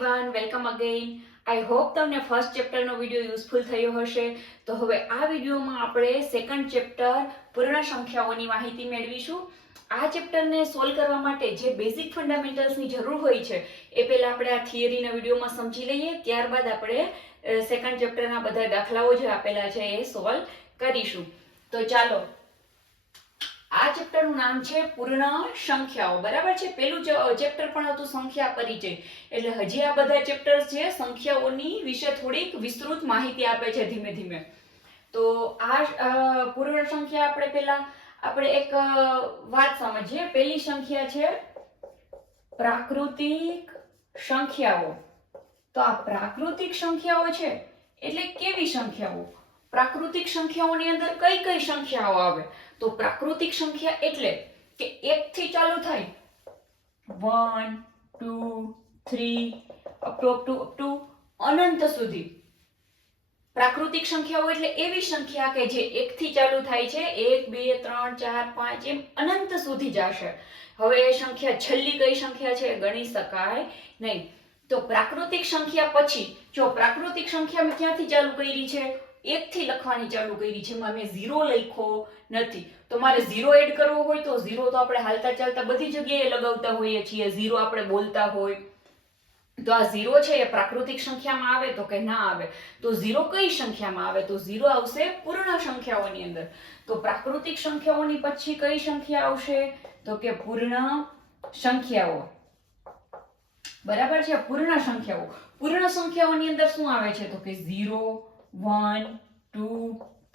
Everyone, welcome again. I hope તમને first ચેપ્ટરનો video useful થયો હશે. તો હવે આ વિડીયોમાં આપણે સેકન્ડ ચેપ્ટર પૂર્ણ સંખ્યાઓની માહિતી મેળવીશું. આ ચેપ્ટરને સોલ્વ કરવા માટે જે બેઝિક ફંડામેન્ટલ્સની જરૂર હોય છે એ પહેલા આપણે આ થિયરીના વિડીયોમાં સમજી લઈએ. ત્યારબાદ આપણે સેકન્ડ ચેપ્ટરના બધા દાખલાઓ જે આપેલા છે એ સોલ્વ કરીશું. તો ચાલો, આ ચેપ્ટરનું નામ છે પૂર્ણ સંખ્યાઓ. બરાબર છે. પેલું ચેપ્ટર પણ હતું સંખ્યા પરિચય. એટલે હજી આ બધા ચેપ્ટર્સ છે સંખ્યાઓની વિશે થોડીક વિસ્તૃત માહિતી આપે છે ધીમે ધીમે. તો આ પૂર્ણ સંખ્યા આપણે એક વાત સમજીએ. પેલી સંખ્યા છે પ્રાકૃતિક સંખ્યાઓ. તો આ પ્રાકૃતિક સંખ્યાઓ છે એટલે કેવી સંખ્યાઓ? પ્રાકૃતિક સંખ્યાઓની અંદર કઈ કઈ સંખ્યાઓ આવે? તો પ્રાકૃતિક સંખ્યા એટલે કે 1 થી ચાલુ થાય 1 2 3 અપ ટુ અનંત સુધી. પ્રાકૃતિક સંખ્યાઓ એટલે એવી સંખ્યા કે જે 1 થી ચાલુ થાય છે, 1 2 3 4 5 એમ અનંત સુધી જશે. હવે એ સંખ્યા છેલ્લી કઈ સંખ્યા છે ગણી શકાય નહીં. તો પ્રાકૃતિક સંખ્યા પછી જો પ્રાકૃતિક સંખ્યા મેં ક્યાંથી ચાલુ કરી છે? 1 થી લખવાની ચાલુ કરી છે. મેં 0 લખ્યો નથી. તો મારે 0 એડ કરવો હોય તો 0 તો આપણે હાલતા ચાલતા બધી જગ્યાએ લગાવતા હોઈએ છીએ. 0 આપણે બોલતા હોય તો આ 0 છે એ પ્રાકૃતિક સંખ્યામાં આવે તો કે ના આવે? તો 0 કઈ સંખ્યામાં આવે? તો 0 આવશે પૂર્ણ સંખ્યાઓની અંદર. તો પ્રાકૃતિક સંખ્યાઓની પછી કઈ સંખ્યા આવશે? તો કે પૂર્ણ સંખ્યાઓ. બરાબર છે. પૂર્ણ સંખ્યાઓ. પૂર્ણ સંખ્યાઓની અંદર શું આવે છે? તો કે 0 1 2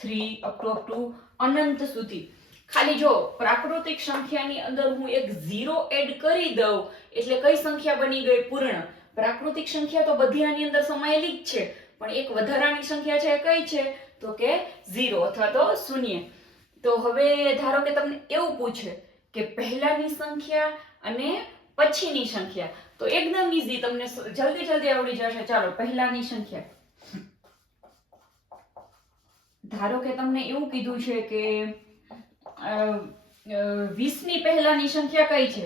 3 અપ ટુ અનંત સુધી. ખાલી જો પ્રાકૃતિક સંખ્યાની અંદર હું એક 0 એડ કરી દઉં એટલે કઈ સંખ્યા બની ગઈ? પૂર્ણ. પ્રાકૃતિક સંખ્યા તો બધી આની અંદર સમાયેલી જ છે, પણ એક વધારાની સંખ્યા છે કઈ છે? તો કે 0 અથવા તો 0. તો હવે ધારો કે તમને એવું પૂછે કે પહેલાની સંખ્યા અને પછીની સંખ્યા, તો એકદમ ઈઝી, તમને જલ્દી આવડી જશે. ચાલો, પહેલાની સંખ્યા. ધારો કે તમને એવું કીધું છે કે 20 ની પહેલાની સંખ્યા કઈ છે?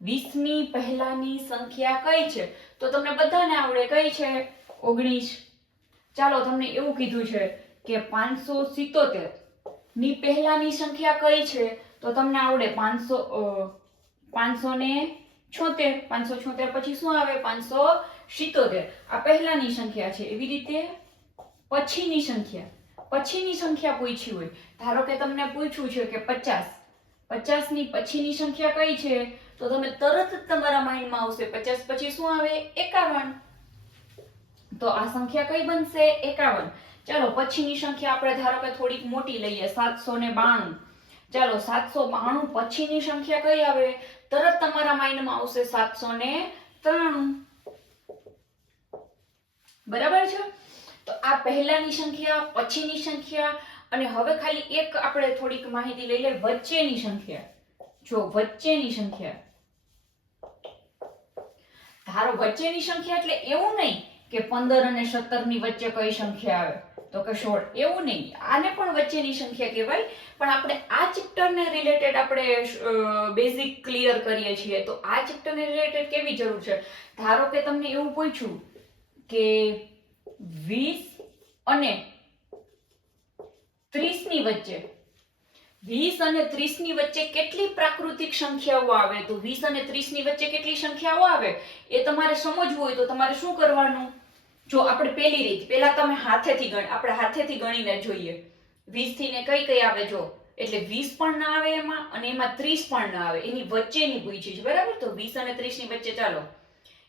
20 ની પહેલાની સંખ્યા કઈ છે? તો તમને બધાને આવડે. કઈ છે? 19. ચાલો, તમને એવું કીધું છે કે 577 ની પહેલાની સંખ્યા કઈ છે? તો તમને આવડે 576. 576 પછી શું આવે? 577. આ પહેલાની સંખ્યા છે. એવી રીતે પછીની સંખ્યા પૂછી હોય. ધારો કે તમને પૂછ્યું છે કે 50 ની પછીની સંખ્યા કઈ છે? તો તમે તરત જ તમારા માઇન્ડમાં આવશે 50 પછી શું આવે? 51. તો આ સંખ્યા કઈ બનશે? 51. ચાલો, પછીની સંખ્યા આપણે ધારો કે થોડીક મોટી લઈએ, 792. ચાલો, 792 પછીની સંખ્યા કઈ આવે? તરત તમારા માઇન્ડમાં આવશે 793. બરાબર છે. તો આ પહેલાની સંખ્યા, પછીની સંખ્યા, અને હવે ખાલી એક આપણે થોડીક માહિતી લઈ લે, વચ્ચેની સંખ્યા. જો વચ્ચેની સંખ્યા, ધારો વચ્ચેની સંખ્યા એટલે એવું નહીં કે 15 અને 17 ની વચ્ચે કઈ સંખ્યા આવે તો કે 16. એવું નહીં. આને પણ વચ્ચેની સંખ્યા કહેવાય. પણ આપણે આ ચેપ્ટરને રિલેટેડ આપણે બેઝિક ક્લિયર કરીએ છીએ. તો આ ચેપ્ટરને રિલેટેડ કેવી જરૂર છે? ધારો કે તમને એવું પૂછ્યું કે 20 અને 30 ની વચ્ચે 20 અને 30 ની વચ્ચે કેટલી પ્રાકૃતિક સંખ્યાઓ આવે? તો 20 અને 30 ની વચ્ચે કેટલી સંખ્યાઓ આવે એ તમારે સમજવું હોય તો તમારે શું કરવાનું? જો આપણે પેલી રીત, પહેલા તમે આપણે હાથેથી ગણીને જોઈએ. 20 થી ને કઈ આવે? જો એટલે 20 પણ ના આવે એમાં, અને એમાં 30 પણ ના આવે. એની વચ્ચેની પૂછી છે. બરાબર. તો 20 અને 30 ની વચ્ચે ચાલો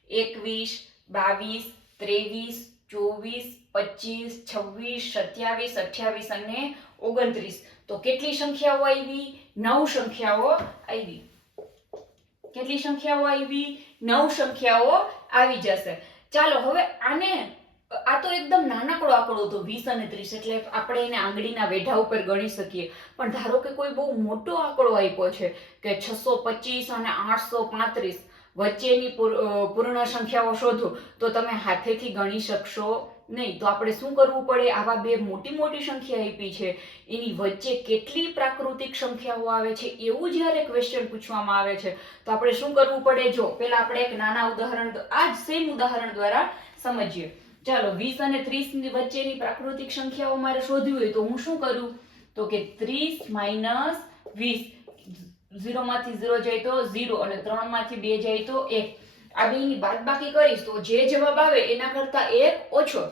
21 22 23 24 25 26 27 28 અને 29. તો કેટલી સંખ્યાઓ આવી? 9 સંખ્યાઓ આવી. કેટલી સંખ્યાઓ આવી? 9 સંખ્યાઓ આવી જશે. ચાલો, હવે આ તો એકદમ નાનકડો આંકડો હતો 20 અને 30, એટલે આપણે એને આંગળીના વેઢા ઉપર ગણી શકીએ. પણ ધારો કે કોઈ બહુ મોટો આંકડો આપ્યો છે કે 625 અને 835 વચ્ચેની પૂર્ણ સંખ્યાઓ શોધો, તો તમે હાથેથી ગણી શકશો નહીં. તો આપણે શું કરવું પડે? આવા બે મોટી મોટી સંખ્યા આપી છે, એની વચ્ચે કેટલી પ્રાકૃતિક સંખ્યાઓ આવે છે એવું જ્યારે ક્વેશ્ચન પૂછવામાં આવે છે તો આપણે શું કરવું પડે? જો પહેલા આપણે એક નાના ઉદાહરણ, આ જ સેમ ઉદાહરણ દ્વારા સમજીએ. ચાલો, 20 અને 30 ની વચ્ચેની પ્રાકૃતિક સંખ્યાઓ મારે શોધવી હોય તો હું શું કરું? તો કે 30 માઇનસ 20, 0 માંથી 0 જાય તો 0 અને 3 માંથી 2 જાય તો 1. આ બેની બાદબાકી કરીશ તો જે જવાબ આવે એના કરતા 1 ઓછો.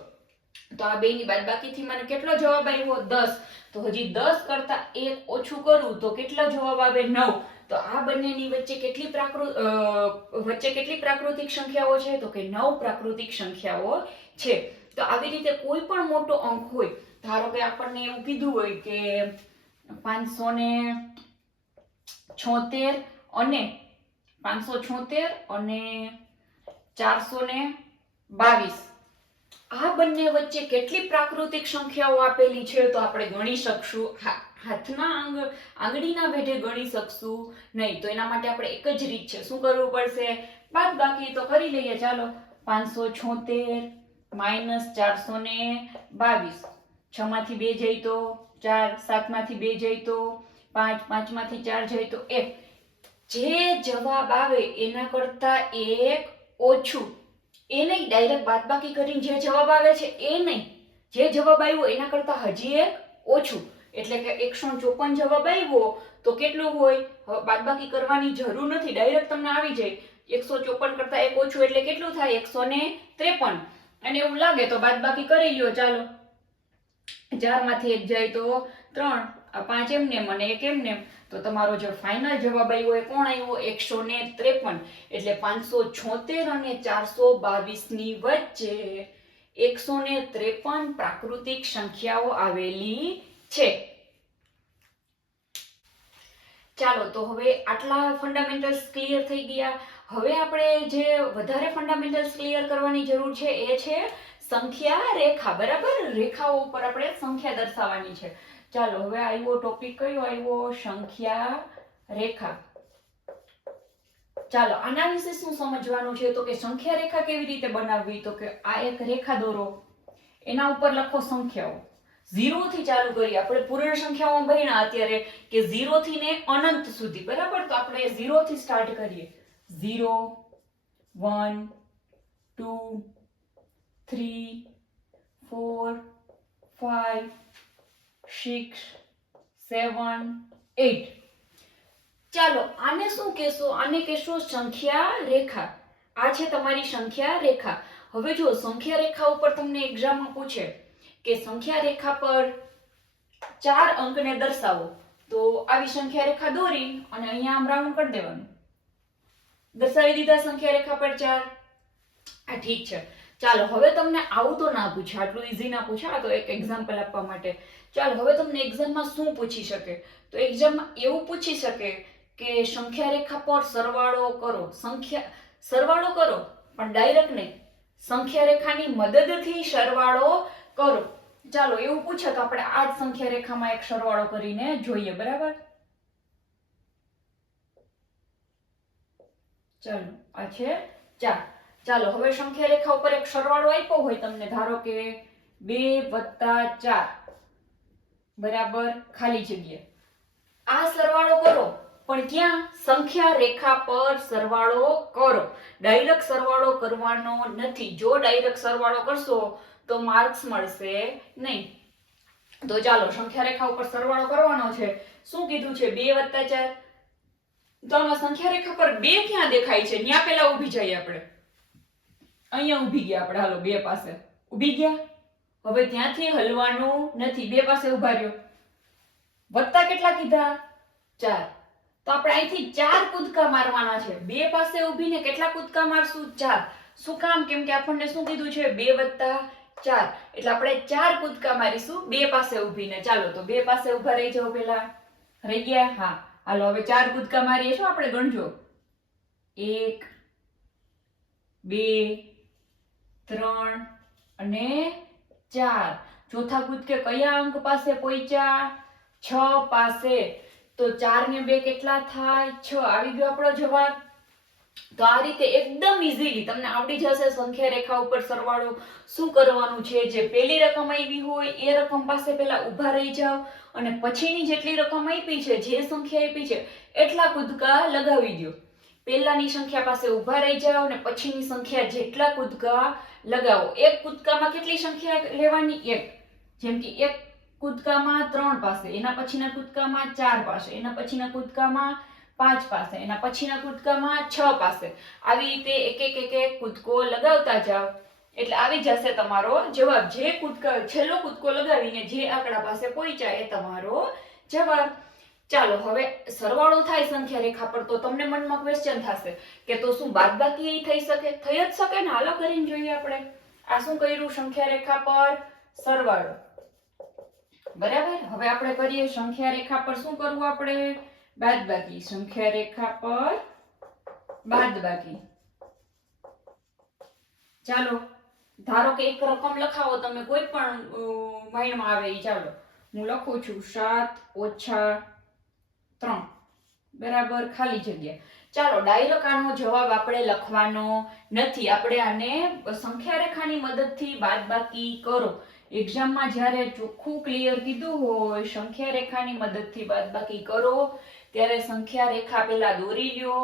તો આ બેની બાદબાકીથી મને કેટલો જવાબ આવ્યો? 10. તો હજી 10 કરતા 1 ઓછું કરું તો કેટલો જવાબ આવે? 9. તો આ બંનેની વચ્ચે કેટલી પ્રાકૃતિક સંખ્યાઓ છે? તો કે 9 પ્રાકૃતિક સંખ્યાઓ છે. તો આવી રીતે કોઈ પણ મોટો અંક હોય, ધારો કે આપણને એવું કીધું હોય કે 576 અને 422, આ બંને વચ્ચે કેટલી પ્રાકૃતિક સંખ્યાઓ આપેલી છે તો આપણે ગણી શકશું? હાથના આંગળીના વેઢે ગણી શકશું નહીં. તો એના માટે આપણે એક જ રીત છે. શું કરવું પડશે? બાદબાકી. તો કરી લઈએ. ચાલો, 576 માઇનસ 422, 6 માંથી 2 જાય તો 4, 7 માંથી 2 જાય તો 5, 5 માંથી 4 જાય તો 1. જે જવાબ આવે એના કરતા 1 ઓછું, એ નહીં, ડાયરેક્ટ બાદબાકી કરીને જે જવાબ આવે છે એ નહીં, જે જવાબ આવ્યો એના કરતા હજી 1 ઓછું. એટલે કે 154 જવાબ આવ્યો તો કેટલું હોય? બાદબાકી કરવાની જરૂર નથી, ડાયરેક્ટ તમને આવી જાય. 154 કરતા 1 ઓછું એટલે કેટલું થાય? 153. અને એવું લાગે તો બાદબાકી કરી લ્યો. ચાલો, 4 માંથી 1 જાય તો 3, આ 5 એમનેમ અને 1 એમનેમ. તો તમારો જે ફાઇનલ જવાબ આવ્યો એ કોણ આવ્યો? 153. એટલે 576 અને 422 ની વચ્ચે 153 પ્રાકૃતિક સંખ્યાઓ આવેલી છે. ચાલો, તો હવે આટલા ફંડામેન્ટલ્સ ક્લિયર થઈ ગયા. હવે આપણે જે વધારે ફંડામેન્ટલ્સ ક્લિયર કરવાની જરૂર છે એ છે સંખ્યા રેખા. બરાબર, રેખાઓ ઉપર આપણે સંખ્યા દર્શાવવાની છે. ચાલો, હવે આવ્યો ટોપિક, કયો આવ્યો? સંખ્યા રેખા. ચાલો, આના વિશે શું સમજવાનું છે? તો કે સંખ્યા રેખા કેવી રીતે બનાવવી? તો કે આ એક રેખા દોરો, એના ઉપર લખો સંખ્યાઓ. 0 થી ચાલુ કરીએ. આપણે પૂર્ણ સંખ્યાઓમાં ભણ્યા અત્યારે કે 0 થી ને અનંત સુધી. બરાબર, તો આપણે 0 થી સ્ટાર્ટ કરીએ. 0, 1, 2, 3, 4, 5, 6, 7, 8. ચાલો, આને શું કહેશો? આને કહેશો સંખ્યા રેખા. આ છે તમારી સંખ્યા રેખા. હવે જો સંખ્યા રેખા ઉપર તમને એક્ઝામમાં પૂછે કે સંખ્યા રેખા પર 4 અંકને દર્શાવો, તો આવી સંખ્યા રેખા દોરી અને અહીંયા આમ રાઉન્ડ કરી દેવાનું. દર્શાવી દીધા સંખ્યા રેખા પર 4. આ ઠીક છે. ચાલો, હવે તમને આવું તો ના પૂછે, આટલું ઈઝી ના પૂછે. આ તો એક એક્ઝામ્પલ આપવા માટે. ચાલો, હવે તમને એક્ઝામમાં શું પૂછી શકે? તો એક્ઝામમાં એવું પૂછી શકે કે સંખ્યા રેખા પર સરવાળો કરો. સરવાળો કરો, પણ ડાયરેક્ટ નહીં, સંખ્યા રેખાની મદદથી સરવાળો કરો. ચાલો, એવું પૂછે તો આપણે આ જ સંખ્યા રેખામાં એક સરવાળો કરીને જોઈએ. બરાબર, ચાલો, આ છે 4. ચાલો, હવે સંખ્યા રેખા ઉપર એક સરવાળો આપ્યો હોય તમને, ધારો કે 2 + 4 બરાબર ખાલી જગ્યા. આ સરવાળો કરો, પણ ક્યાં? સંખ્યા રેખા પર સરવાળો કરો. ડાયરેક્ટ સરવાળો કરવાનો નથી. જો ડાયરેક્ટ સરવાળો કરશો તો માર્ક્સ મળશે નહીં. તો ચાલો, સંખ્યા રેખા ઉપર સરવાળો કરવાનો છે. શું કીધું છે? 2 + 4. તો આમાં સંખ્યા રેખા પર 2 ક્યાં દેખાય છે? ત્યાં પહેલા ઊભી જઈએ આપણે. અહીંયા ઊભી ગયા આપણે. હાલો, 2 પાસે ઊભી ગયા. હવે ત્યાંથી હલવાનું નથી. 2 પાસે ઊભા રહ્યો. વત્તા કેટલા કીધા? 4. તો આપણે અહીંથી 4 કૂદકા મારવાના છે. 2 પાસે ઊભીને કેટલા કૂદકા મારશું? 4. શું કામ? કેમ કે આપણને શું કીધું છે? 2 + 4. એટલે આપણે 4 કૂદકા મારીશું 2 પાસે ઊભીને. ચાલો, તો 2 પાસે ઊભા રહી જાઓ પહેલા. રહી ગયા? હા. હાલો, હવે 4 કૂદકા મારીએ છો આપણે. ગણજો. 1, 2, 3 અને 4. ચોથા કૂદકે કયા અંક પાસે પહોંચ્યા? 6 પાસે. તો 4 ને 2 કેટલા થાય? 6. આવી ગયો આપણો જવાબ. તો આ રીતે એકદમ ઇઝીલી તમને આવડી જશે સંખ્યા રેખા ઉપર સરવાળો શું કરવાનું છે. જે પહેલી રકમ આવી હોય એ રકમ પાસે પહેલા ઊભા રહી જાઓ અને પછીની જેટલી રકમ આપી છે, જે સંખ્યા આપી છે એટલા કૂદકા લગાવી દો. પહેલાની સંખ્યા પાસે ઊભા રહી જાઓ અને પછીની સંખ્યા જેટલા કૂદકા લગાવો. એક કૂદકામાં કેટલી સંખ્યા લેવાની? એક. જેમ કે એક કૂદકામાં 3 પાસે, એના પછીના કૂદકામાં 4 પાસે, એના પછીના કૂદકામાં 5 પાસે, એના પછીના કૂદકામાં 6 પાસે. આવી રીતે એક એક કૂદકો લગાવતા જાઓ એટલે આવી જશે તમારો જવાબ. જે છેલ્લો કૂદકો લગાવીને જે આંકડા પાસે પહોંચ્યા એ તમારો જવાબ. ચાલો હવે સરવાળો થાય સંખ્યા રેખા પર તો તમને મનમાં ક્વેશ્ચન થશે કે તો શું બાદબાકી થઈ શકે? થઈ જ શકે ને. હાલો કરીને જોઈએ આપણે. આ શું કર્યું? સંખ્યા રેખા પર સરવાળો. બરાબર. હવે આપણે કરીએ સંખ્યા રેખા પર શું કરવું? આપણે બાદબાકી. સંખ્યા રેખા પર બાદબાકી. ચાલો ધારો કે એક રકમ લખાવો તમે, કોઈ પણ માઇન્ડમાં આવે એ. ચાલો હું લખું છું 7 - 3 બરાબર, ખાલી જગ્યા. ચાલો ડાયરેક્ટ આનો જવાબ આપણે લખવાનો નથી. આપણે આને સંખ્યા રેખાની મદદથી બાદબાકી કરો. એક્ઝામમાં જ્યારે ચોખ્ખું ક્લિયર કીધું હોય સંખ્યા રેખાની મદદથી બાદબાકી કરો ત્યારે સંખ્યા રેખા પહેલા દોરી લ્યો.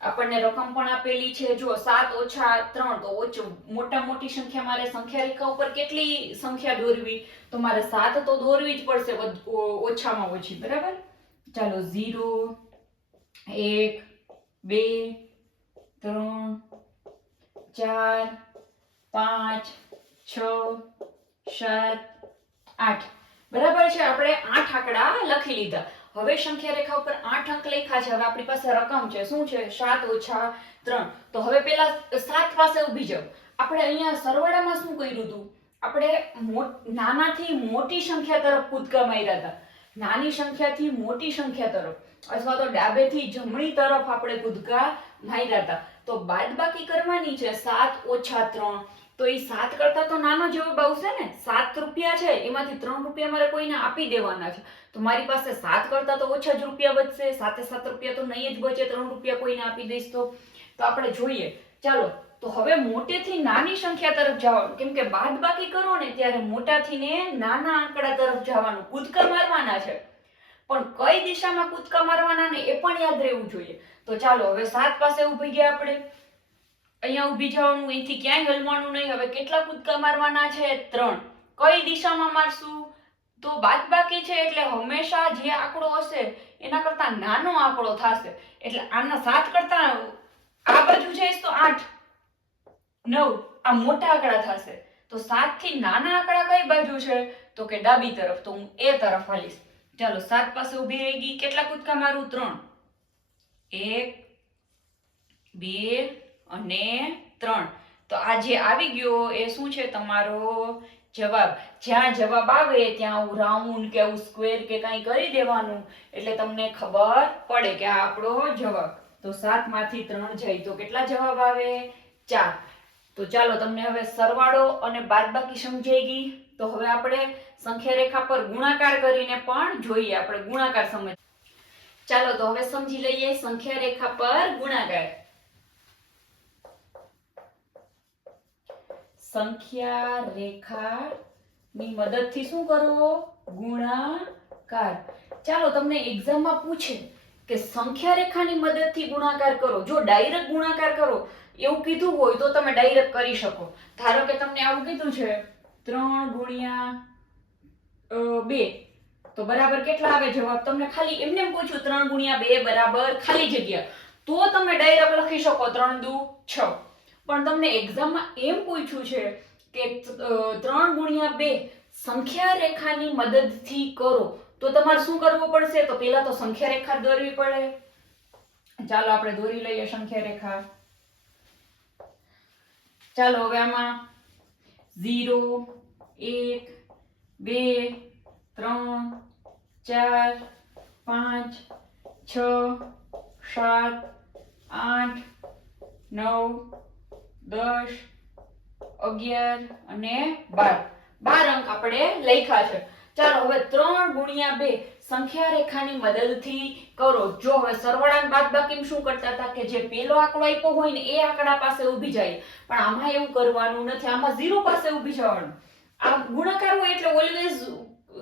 આપણને રકમ પણ આપેલી છે. જો 7 - 3 તો મોટા મોટી સંખ્યા મારે સંખ્યા રેખા ઉપર કેટલી સંખ્યા દોરવી? તો મારે 7 તો દોરવી જ પડશે ઓછામાં ઓછી. બરાબર. ચાલો 0 1 2 3 4 5 6 7 8. બરાબર છે. આપણે 8 આંકડા લખી લીધા. હવે સંખ્યા રેખા ઉપર 8 અંક લખ્યા છે. હવે આપણી પાસે રકમ છે. શું છે? 7 - 3. તો હવે પેલા 7 પાસે ઊભી જાઓ. આપણે અહીંયા સરવાળામાં શું કર્યું હતું? આપણે નાનાથી મોટી સંખ્યા તરફ કૂદકા માર્યા હતા. નાની સંખ્યાથી મોટી સંખ્યા તરફ અથવા તો ડાબેથી જમણી તરફ આપણે કૂદકા માર્યા હતા. તો બાદબાકી કરવાની છે 7 - 3. તો એ 7 કરતા તો નાનો જવાબ આવશે ને. 7 રૂપિયા છે, એમાંથી 3 રૂપિયા મારે કોઈને આપી દેવાના છે. તો મારી પાસે 7 કરતા તો ઓછા જ રૂપિયા બચશે. 7 રૂપિયા તો નહીં જ બચે. 3 રૂપિયા કોઈને આપી દઈશ તો આપણે જોઈએ. ચાલો તો હવે મોટેથી નાની સંખ્યા તરફ જવાનું. કેમ કે બાદબાકી કરો ને ત્યારે મોટાથી ને નાના આંકડા તરફ જવાનું. કૂદકા મારવાના છે, પણ કઈ દિશામાં કૂદકા મારવાના ને એ પણ યાદ રહેવું જોઈએ. તો ચાલો હવે 7 પાસે ઊભી ગયા આપણે. અહીંયા ઊભી જવાનું, અહીંથી ક્યાંય હલવાનું નહીં. હવે કેટલા કૂદકા મારવાના છે? 3. કઈ દિશામાં મારશું? તો બાદબાકી છે એટલે હંમેશા જે આંકડો હશે એના કરતા નાનો આંકડો થશે. એટલે આના 7 કરતા આ બાજુ જઈશ તો 8 9 આ મોટા આંકડા થશે. તો 7 થી નાના આંકડા કઈ બાજુ છે? તો કે ડાબી તરફ. તો હું એ તરફ હાલીશ. ચાલો 7 પાસે ઊભી રહી ગઈ. કેટલા કૂદકા મારું? 3. 1 2 અને 3. તો આ જે આવી ગયો એ શું છે? તમારો જવાબ. જ્યાં જવાબ આવે ત્યાં હું રાઉન્ડ કે સ્ક્વેર કે કંઈ કરી દેવાનું એટલે તમને ખબર પડે કે આ આપણો જવાબ. તો 7 માંથી 3 જાય તો કેટલા જવાબ આવે? 4. તો ચાલો તમને હવે સરવાળો અને બાદબાકી સમજાઈ ગઈ. તો હવે આપણે સંખ્યા રેખા પર ગુણાકાર કરીને પણ જોઈએ. આપણે ગુણાકાર સમજ. ચાલો તો હવે સમજી લઈએ સંખ્યા રેખા પર ગુણાકાર. સંખ્યા રેખાની મદદથી શું કરવો? ગુણાકાર. ચાલો તમને એક્ઝામમાં પૂછે કે સંખ્યા રેખાની મદદથી ગુણાકાર કરો. જો ડાયરેક્ટ ગુણાકાર કરો એવું કીધું હોય તો તમે ડાયરેક્ટ કરી શકો. ધારો કે તમને આવું કીધું છે 3 × 2 તો બરાબર કેટલા આવે જવાબ? તમને ખાલી એમને પૂછ્યું 3 × 2 બરાબર ખાલી જગ્યા, તો તમે ડાયરેક્ટ લખી શકો 3 દુ 6. પણ તમને એક્ઝામમાં એમ પૂછ્યું છે કે 3 × 2 સંખ્યા રેખાની મદદથી કરો તો તમારે શું કરવું પડશે? તો પહેલા તો સંખ્યા રેખા દોરવી પડે. ચાલો આપણે દોરી લઈએ સંખ્યા રેખા. ચાલો હવે આમાં 0 1 2 3 4 5 6 7 8 9 10 11 અને 12 અંક આપણે લખ્યા છે. ચાલો હવે 3 ગુણ્યા 2 સંખ્યા રેખાની મદદથી કરો. જો હવે સરવાળા બાદબાકી શું કરતા હતા કે જે પેલો આંકડો આપ્યો હોય ને એ આંકડા પાસે ઊભી જાય, પણ આમાં એવું કરવાનું નથી. આમાં 0 પાસે ઊભી જવાનું. આ ગુણાકાર હોય એટલે ઓલવેઝ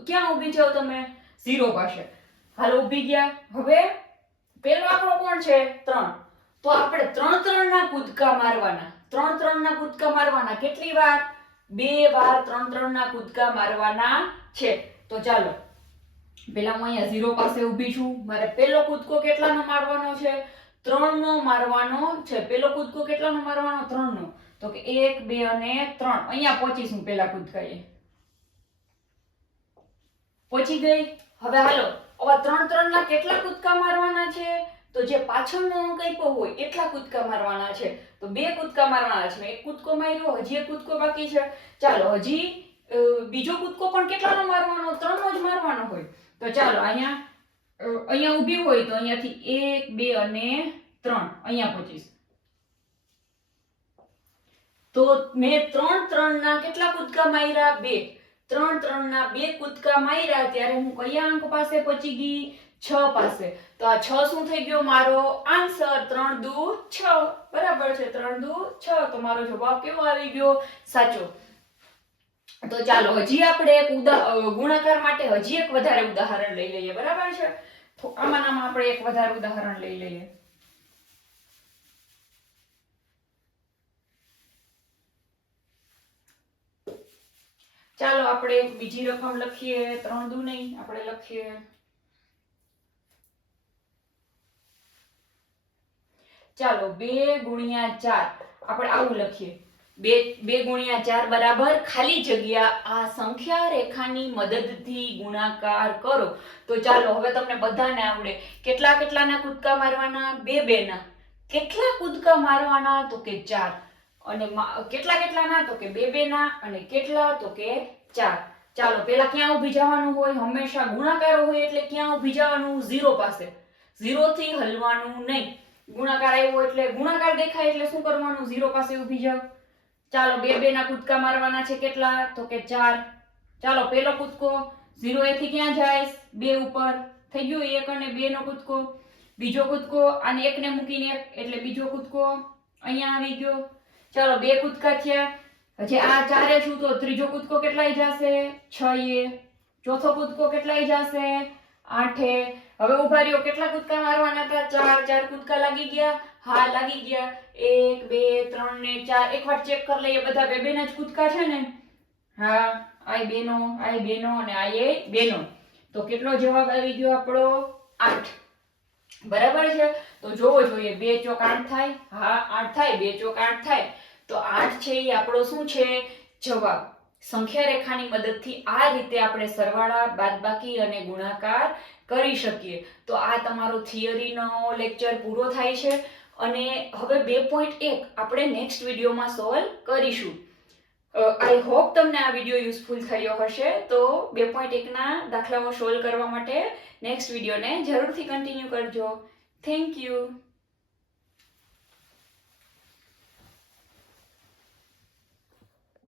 ક્યાં ઊભી જાવ તમે? 0 પાસે. હાલો ઊભી ગયા. હવે પેલો આંકડો કોણ છે? 3. તો આપણે 3 3 ના કૂદકા મારવાના. 3 3 ના કૂદકા મારવાના. કેટલી વાર? 2 વાર 3 3 ના કૂદકા મારવાના છે. તો ચાલો પેલા હું અહીંયા 0 પાસે ઊભી છું. મારે પેલો કૂદકો કેટલાનો મારવાનો છે? 3 નો મારવાનો છે. પેલો કૂદકો કેટલાનો મારવાનો? 3 નો. તો કે 1 2 અને 3. અહીંયા પહોંચીશું પેલા કૂદકાએ. પહોંચી ગઈ. હવે હાલો હવે 3 3 ના કેટલા કૂદકા મારવાના છે? તો જે પાછળનો અંક આપ્યો હોય એટલા કૂદકા મારવાના છે. તો 2 કૂદકા મારવાના છે. એક કૂદકો માર્યો, હજી એક કૂદકો બાકી છે. ચાલો હજી બીજો કૂદકો પણ કેટલાનો મારવાનો? 3 નો જ મારવાનો હોય. તો ચાલો અહીંયા ઊભી હોય તો અહીંયાથી 1 2 અને 3 અહીંયા પહોંચીશ. તો મેં 3 3 ના કેટલા કૂદકા માર્યા? 2. 3 3 ના 2 કૂદકા માર્યા ત્યારે હું કયા અંક પાસે પહોંચી ગઈ? 6 પાસે. તો આ 6 શું થઈ ગયો મારો આન્સર? 3 દુ 6. બરાબર છે. 3 દુ 6. તો મારો જવાબ કેવો આવી ગયો? સાચો. તો ચાલો હજી આપણે એક ગુણાકાર માટે હજી એક વધારે ઉદાહરણ લઈ લઈએ. બરાબર છે. તો આમાં આપણે એક વધારે ઉદાહરણ લઈ લઈએ. ચાલો આપણે એક બીજી રકમ લખીએ. 3 દુ નહીં, આપણે લખીએ ચાલો 2 ગુણ્યા 4. આપણે આવું લખીએ 2 ગુણ્યા 4 બરાબર ખાલી જગ્યા આ સંખ્યા રેખાની મદદથી ગુણાકાર કરો. તો ચાલો હવે તમને બધાને આવડે. કેટલા કેટલાના કૂદકા મારવાના? 2 2 ના. કેટલા કૂદકા મારવાના? તો કે 4. અને કેટલા કેટલાના? તો કે 2 2 ના. અને કેટલા? તો કે 4. ચાલો પેલા ક્યાં ઊભી જવાનું હોય? હંમેશા ગુણાકાર હોય એટલે ક્યાં ઊભી જવાનું? 0 પાસે. 0 થી હલવાનું નહીં. ગુણાકાર આવ્યો એટલે ગુણાકાર દેખાય એટલે શું કરવાનું? 0 પાસે ઊભી જાવ. ચાલો 2 2 ના કૂદકા મારવાના છે. કેટલા? તો કે 4. ચાલો પેલો કૂદકો 0 એથી ક્યાં જાય? 2 ઉપર. થઈ ગયું 1 અને 2 નો કૂદકો. બીજો કૂદકો આને 1 ને મૂકીને 1 એટલે બીજો કૂદકો અહીંયા આવી ગયો. ચાલો 2 કૂદકા થયા. હજી આ 4 છું તો ત્રીજો કૂદકો કેટલાય જશે? 6 એ. ચોથો કૂદકો કેટલાય જશે? 8 એ. હવે ઉભા રહ્યો. કેટલા કૂદકા મારવાના હતા? 4. 4 કૂદકા લાગી ગયા? હા લાગી ગયા. 1 2 3 ને 4. એકવાર ચેક કરી લઈએ બધા 2 2 ના જ કૂદકા છે ને? હા આ 2 નો, આ 2 નો અને આ 2 નો. તો કેટલો જવાબ આવી ગયો આપણો? 8. બરાબર છે. તો જોવો જોઈએ 2 ચોક 8 થાય. હા 8 થાય. 2 ચોક 8 થાય. તો 8 છે એ આપણો શું છે? જવાબ. સંખ્યા રેખાની મદદથી આ રીતે આપણે સરવાળા, બાદબાકી અને ગુણાકાર કરી શકીએ. તો આ તમારો થિયરીનો લેક્ચર પૂરો થાય છે. અને હવે 2.1 આપણે નેક્સ્ટ વિડીયોમાં સોલ્વ કરીશું. આઈ હોપ તમને આ વિડીયો યુઝફુલ થયો હશે. તો 2.1 ના દાખલાઓ સોલ્વ કરવા માટે નેક્સ્ટ વિડીયોને જરૂરથી કન્ટિન્યુ કરજો. Thank you.